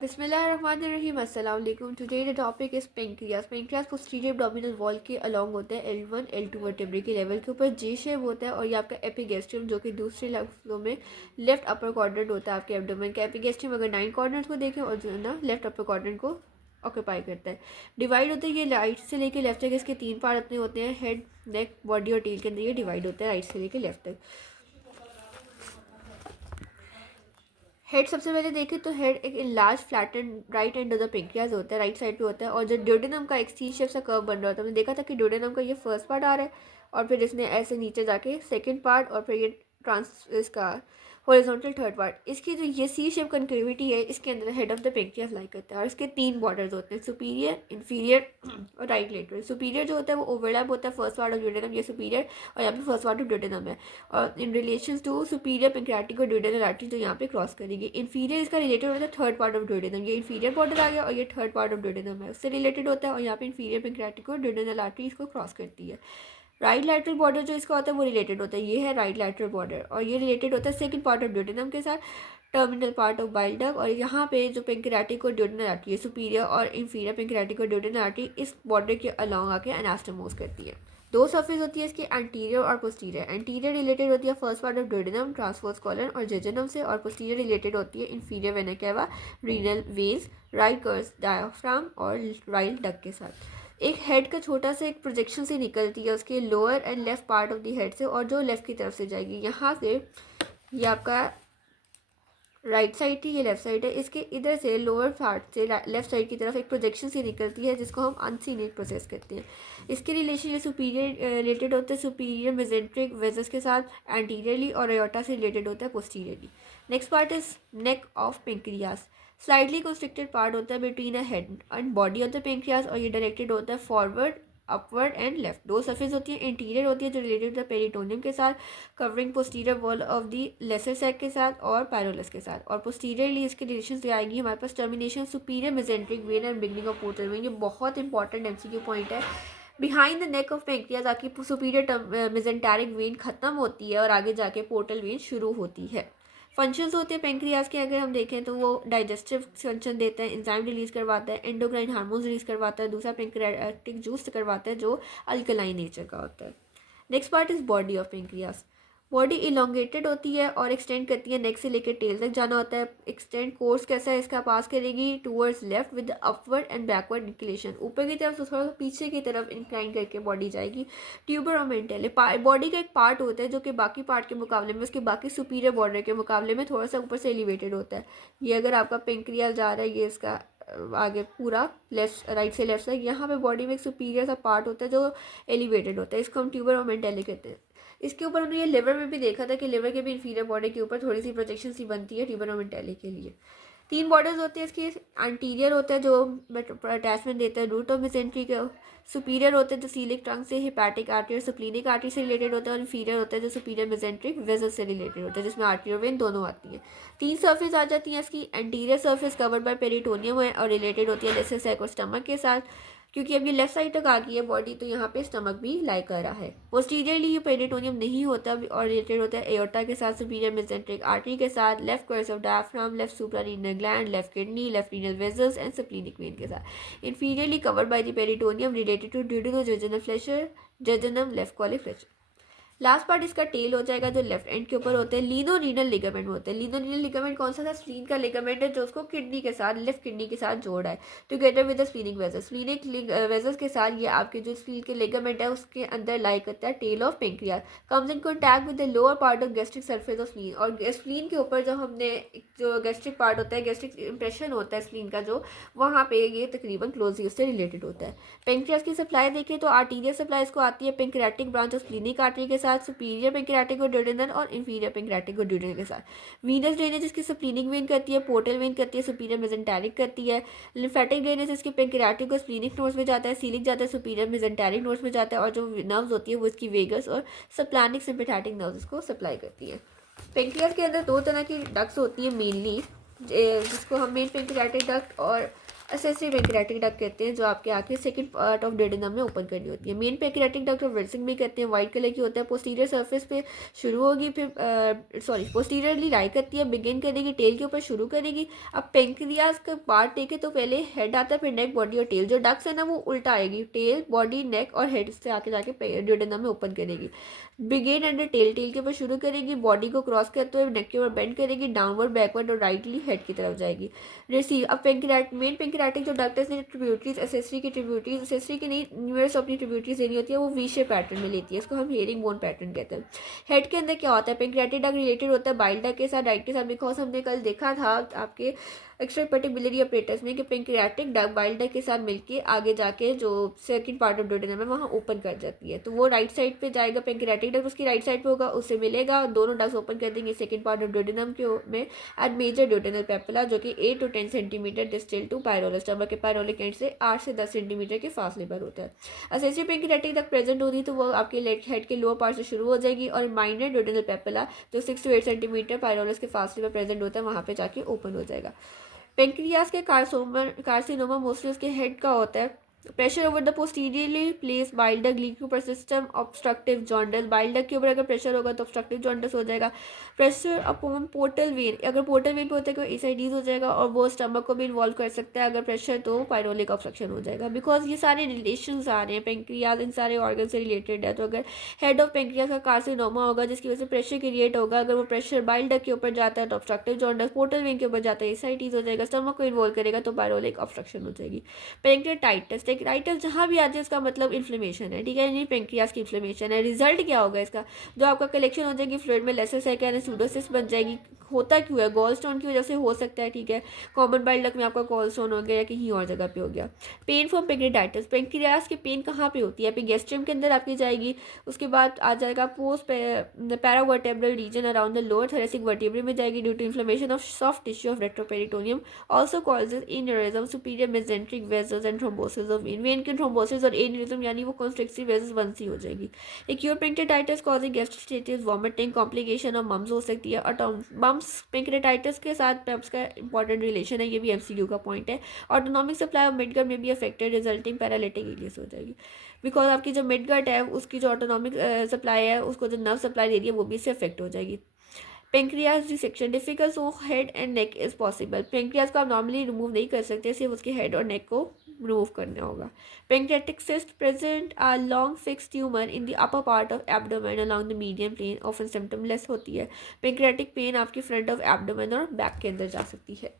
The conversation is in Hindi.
बिस्मिल्लाहिर्रहमानिर्रहीम अस्सलाम वालेकुम। Today the topic is pancreas. Pancreas posterior abdominal wall के अलॉन्ग होता है L1 L2 वर्टेब्रे के लेवल के ऊपर जे शेप होता है, और ये आपका एपिगेस्ट्रियम जो कि दूसरे लफ्ज़ों में लेफ्ट अपर क्वाड्रेंट होता है आपके एब्डोमेन का। एपिगेस्ट्रियम अगर 9 कॉर्नर्स को देखें और जो है ना लेफ्ट अपर क्वाड्रेंट को ऑक्यूपाई करता है। डिवाइड होता है ये राइट से लेके लेफ्ट तक, इसके 3 पार्ट अपने होते हैं, हेड, नेक, बॉडी और टेल के अंदर ये डिवाइड होता है राइट से लेके लेफ्ट तक। हेड सबसे पहले देखें तो हेड एक large flattened right end of the pancreas होता है, राइट साइड पे होता है, और जो ड्यूडेनम का एक सी शेप सा कर्व बन रहा होता है, हमने देखा था कि ड्यूडेनम का ये फर्स्ट पार्ट आ रहा है और फिर इसने ऐसे नीचे जाके सेकंड पार्ट और फिर ये ट्रांस इसका हॉरिजॉन्टल थर्ड पार्ट। इसकी जो ये सी शेप कन्केविटी है इसके अंदर head of the pancreas lie करता है, और इसके 3 बॉर्डर्स होते हैं, सुपीरियर, इंफीरियर और राइट लेटरल। सुपीरियर जो होता है वो ओवरलैप होता है फर्स्ट पार्ट ऑफ ड्यूडेनम, ये सुपीरियर और यहाँ पे फर्स्ट पार्ट ऑफ ड्यूडेनम है, और in relation to superior pancreatic और ड्यूडेनल आर्टरी जो यहाँ पे क्रॉस करेगी। इंफीरियर इसका रिलेटेड होता है थर्ड पार्ट ऑफ ड्यूडेनम, ये इंफीरियर बॉर्डर आ गया और ये थर्ड पार्ट ऑफ ड्यूडेनम है, उससे रिलेटेड होता है, और यहाँ पे इंफीरियर पेंक्रियाटिक और ड्यूडेनल आर्टरी इसको क्रॉस करती है। राइट लैटरल बॉर्डर जो इसका होता है वो रिलेटेड होता है, ये है राइट लैटरल बॉर्डर, और ये रिलेटेड होता है सेकंड पार्ट ऑफ ड्यूडेनम के साथ, terminal part of bile duct. और यहाँ पे जो पेंक्रियाटिक और ड्यूडेनल आर्टरी है, सुपीरियर और इंफीरियर पेंक्रियाटिक और ड्यूडेनल आर्टरी इस बॉर्डर के अलॉन्ग आके एनास्टोमोस करती है। 2 सर्फेस होती है इसकी, एंटीरियर और पोस्टीरियर। एंटीरियर रिलेटेड होती है first part of duodenum, transverse colon और जेजुनम से, और पोस्टीरियर रिलेटेड होती है inferior vena cava, renal veins, right curves diaphragm और राइट डक्ट के साथ। एक हेड का छोटा सा एक प्रोजेक्शन से निकलती है उसके lower and left part of the head से, और जो लेफ्ट की तरफ से जाएगी। यहाँ से ये आपका राइट साइड थी, ये लेफ्ट साइड है, इसके इधर से लोअर पार्ट से लेफ्ट साइड की तरफ एक प्रोजेक्शन से निकलती है जिसको हम अनसीनेट प्रोसेस कहते हैं। इसके रिलेशन ये सुपीरियर रिलेटेड होता है सुपीरियर मेजेंट्रिक वेजस के साथ एंटीरियरली, और एयोर्टा से रिलेटेड होता है posteriorly. Next part is neck of pancreas. Slightly constricted part होता है between a head and body of the pancreas, और ये डायरेक्टेड होता है forward, upward and left. 2 surface होती है, इंटीरियर होती है जो रिलेटेड द पेरिटोनियम के साथ, covering posterior wall of the lesser sac के साथ और पैरोलस के साथ, और पोस्टीरियरली इसके रिलेशन से आएगी हमारे पास termination superior mesenteric vein and beginning of portal vein. ये बहुत इंपॉर्टेंट एमसीक्यू पॉइंट है। Behind the neck of pancreas आके सुपीरियर मेजेंटेरिक वेन खत्म होती है और आगे जाके पोर्टल वेन शुरू होती है। फंक्शंस होते हैं पेंक्रियाज के, अगर हम देखें तो वो डाइजेस्टिव फंक्शन देता है, एंजाइम रिलीज करवाता है, एंडोक्राइन हार्मोन्स रिलीज करवाता है, दूसरा पेंक्रियाटिक जूस करवाता है जो अल्कलाइन नेचर का होता है। Next part is body of pancreas. Body elongated होती है और एक्सटेंड करती है, नेक से लेकर टेल तक जाना होता है। एक्सटेंड कोर्स कैसा है इसका, पास करेगी towards left with upward and backward inclination, ऊपर की तरफ तो थोड़ा पीछे की तरफ इंक्लाइन करके बॉडी जाएगी। ट्यूबर और मेंटल बॉडी का एक पार्ट होता है जो कि बाकी पार्ट के मुकाबले में, उसके बाकी सुपीरियर बॉर्डर के मुकाबले में थोड़ा सा ऊपर से एलिवेटेड होता है। ये अगर आपका पेंक्रियास जा रहा है, ये इसका आगे पूरा लेफ्ट राइट से लेफ्ट साइड, यहाँ पे बॉडी में एक सुपीरियर सा पार्ट होता है जो एलिवेटेड होता है, इसको हम ट्यूबर और मेंटेली कहते हैं। इसके ऊपर हमने ये लिवर में भी देखा था कि लिवर के भी इंफीरियर बॉडी के ऊपर थोड़ी सी प्रोजेक्शन सी बनती है ट्यूबर और मेंटेली के लिए। 3 बॉर्डर्स होते हैं इसके, एंटीरियर होता है जो अटैचमेंट देता है रूट ऑफ मेसेंट्री के, सुपीरियर होता है जो सीलिक ट्रंक से हेपेटिक आर्टरी और सप्लीनिक आर्टरी से रिलेटेड होता है, और इंफीरियर होता है जो सुपीरियर मेसेंट्रिक वेजल से रिलेटेड होता है जिसमें आर्टरी और वेन दोनों आती हैं। 3 सर्फेस आ जाती हैं इसकी। Anterior surface covered by peritoneum है और रिलेटेड होती है लेसर सैक और स्टमक के साथ, क्योंकि अब ये लेफ्ट साइड तक आ गई है बॉडी तो यहाँ पे स्टमक भी लाई कर रहा है। पोस्टीरियरली ये पेरिटोनियम नहीं होता और रिलेटेड होता है एयोर्टा के साथ, सुपीरियर मेसेंट्रिक आर्टरी के साथ, left crus of diaphragm, left suprarenal gland, left kidney, left renal vessels and splenic vein के साथ। Inferiorly covered by the peritoneum related to duodenojejunal flexure, jejunum, left colic flexure. Last part इसका टेल हो जाएगा जो लेफ्ट एंड के ऊपर होते हैं, लीनोरीनल लिगामेंट होते हैं। लीनोरीनल लिगामेंट कौन सा था, स्प्लीन का लिगामेंट है जो उसको किडनी के साथ, लेफ्ट किडनी के साथ जोड़ा है together with the splenic vessels. Splenic vessels के साथ ये आपके जो स्प्लीन के लिगामेंट है उसके अंदर लाई करता है tail of pancreas, comes in contact with the lower part of gastric surface of spleen. और स्प्लीन के ऊपर जो हमने जो गैस्ट्रिक पार्ट होता है, गैस्ट्रिक इंप्रेशन होता है स्प्लीन का जो, वहाँ पे ये तकरीबन क्लोजली उससे रिलेटेड होता है। पेंक्रियास की सप्लाई देखें तो आर्टीरियल सप्लाई इसको आती है pancreatic branch of splenic artery के साथ, सुपीरियर पेंक्रियाटिक और ड्यूडेनल और इंफीरियर पेंक्रियाटिक और ड्यूडेनल के साथ। वीनस ड्रेनेज इसकी स्प्लीनिक वेन करती है, पोर्टल वेन करती है, सुपीरियर मेजेंटेरिक करती है। लिम्फेटिक ड्रेनेज इसकी पेंक्रियाटिक और स्प्लीनिक नोड्स में जाता है, सीलिक जाता है, सुपीरियर मेजेंटेरिक नोड्स में जाता है, और जो नर्व्स होती है वो इसकी वेगस और सप्लानिक सिम्पैथेटिक नर्व्स इसको सप्लाई करती है। पेंक्रियास के अंदर 2 तरह की डक्ट्स होती हैं मेनली, जिसको हम मेन पेंक्रियाटिक डक्ट और एसेसरी पेंक्रियाटिक डक्ट कहते हैं, जो आपके आके सेकंड पार्ट ऑफ डेडिनम में ओपन करनी होती है। Main pancreatic duct of Wilson भी कहते हैं, वाइट कलर की होता है, पोस्टीरियर सरफेस पे शुरू होगी, फिर पोस्टीरियरली राइट करती है, बिगिन करेगी टेल के ऊपर शुरू करेगी। अब पेंक्रियाज का पार्ट देखें तो पहले हेड आता है, फिर नेक, बॉडी और टेल। जो डक्ट्स है ना वो उल्टा आएगी, टेल, बॉडी, नेक और हेड से आके जाके डेडिनम में ओपन करेगी। बिगेन एंड टेल, टेल के ऊपर शुरू करेगी, बॉडी को क्रॉस करते हुए नेक के ऊपर बेंड करेगी, डाउनवर्ड, बैकवर्ड और राइटली हेड की तरफ जाएगी। रिसीव, अब मेन पेंक्रियाटिक जो डक्ट है ट्रिब्यूटरीज, एसेसरी की ट्रिब्यूटरीज, एसेसरी की नहीं, न्यूमरस अपनी ट्रिब्यूटरीज देनी होती है, वो वी शेप पैटर्न में लेती है, इसको हम हेरिंग बोन पैटर्न कहते हैं। हेड के अंदर क्या होता है, पेंक्रियाटिक डक्ट रिलेटेड होता है बाइल डक्ट के साथ, राइट के साथ, बिकॉज हमने कल देखा था आपके एक्स्ट्रा बिलियरी अपरेटस में कि पेंक्रियाटिक डक्ट बाइल डक्ट के साथ मिलके आगे जाके जो सेकंड पार्ट ऑफ डोडेनम है वहाँ ओपन कर जाती है, तो वो राइट साइड पे जाएगा, पेंक्रियाटिक डक्ट उसकी राइट साइड पे होगा, उससे मिलेगा, दोनों डक्ट्स ओपन कर देंगे सेकंड पार्ट ऑफ डोडेनम के में एट मेजर डोडेनल पेपिला, जो कि 8 to 10 centimetre distal to pylorus, stomach के पायरोलिक एंड से 8 से 10 सेंटीमीटर के फासले पर होता है। एसेसरी पेंक्रियाटिक डक्ट प्रेजेंट होती है तो वो आपके हेड के लोअर पार्ट से शुरू हो जाएगी, और माइनर डोडेनल पेपिला जो 6 to 8 सेंटीमीटर पायरोलस के फासले पर प्रेजेंट होता है वहाँ पे जाके ओपन हो जाएगा। पेंक्रियास के कार्सिनोमा मोस्टली उसके हेड का होता है। Pressure over the posteriorly place bile duct lead to persistent obstructive jaundice, bile duct के ऊपर अगर प्रेशर होगा तो ऑब्स्ट्रक्टिव जॉन्डिस हो जाएगा। प्रेशर अपॉन पोर्टल वेन, अगर पोर्टल वेन पे होता है तो एसाइडीज हो जाएगा, और वो स्टमक को भी इन्वॉल्व कर सकता है, अगर प्रेशर तो पायरोलिक ऑब्स्ट्रक्शन हो जाएगा। बिकॉज ये सारे रिलेशंस आ रहे हैं, पेंक्रियाज इन सारे ऑर्गन से रिलेटेड है, तो अगर हेड ऑफ पेंक्रियाज का कार्सिनोमा होगा जिसकी वजह से प्रेशर क्रिएट होगा, अगर वो प्रेशर बाइल डक्ट के ऊपर जाता है तो ऑब्स्ट्रक्टिव जॉन्डिस, पोर्टल वेन के ऊपर जाता है एसाइडीज हो जाएगा, स्टमक को इन्वॉल्व करेगा तो पायरोलिक ऑब्स्ट्रक्शन हो जाएगी। पेंक्रियाटाइटिस, पेंक्रियाटाइटिस जहाँ भी आती है इसका मतलब इन्फ्लेमेशन है, ठीक है, नहीं पेंक्रियाज की इन्फ्लेमेशन है। रिजल्ट क्या होगा इसका, जो आपका कलेक्शन हो जाएगी फ्लूइड में, लेसेसाइकिल सूडोसिस बन जाएगी। होता क्यों है, गॉल स्टोन की वजह से हो सकता है, ठीक है, कॉमन बाइल डक्ट में आपका गॉल स्टोन हो गया या कहीं और जगह पे हो गया। पेन फ्रॉम पेंक्रियाटाइटिस, पेंक्रियाज की पेन कहाँ पे होती है, एपिगैस्ट्रियम के अंदर आपकी जाएगी, उसके बाद आ जाएगा post paravertebral region around the lower thoracic vertebrae में जाएगी, due to inflammation of soft tissue of retroperitoneum, also causes aneurysm, superior mesenteric vessels and thrombosis of vein, vein की थ्रोम्बोसिस और एन्यूरिज्म यानी वो कंस्ट्रिक्टिव वेसल्स बंद सी हो जाएगी। Acute pancreatitis causing gastritis, vomiting, complication और मम्स हो सकती है, और मम्स पेंक्रियाटाइटिस के साथ मम्स का इंपॉर्टेंट रिलेशन है, ये भी एमसीक्यू का पॉइंट है। ऑटोनॉमिक सप्लाई ऑफ मिडगट में भी अफेक्टेड, रिजल्टिंग पैरालिटिक इलियस हो जाएगी, बिकॉज आपकी जो मिडगट है उसकी जो ऑटोनॉमिक सप्लाई है, उसको जो नर्व सप्लाई दे रही है वो भी इससे अफेक्ट हो जाएगी। Pancreas dissection, difficult so head and neck is possible, pancreas को आप नॉर्मली रिमूव नहीं कर सकते, सिर्फ उसके हेड और नेक को रिमूव करना होगा। Pancreatic cyst present a long fix tumour in the upper part of abdomen along the medium plane, often symptomless होती है। पेंक्रियाटिक पेन आपकी फ्रंट ऑफ एब्डोमेन और बैक के अंदर जा सकती है।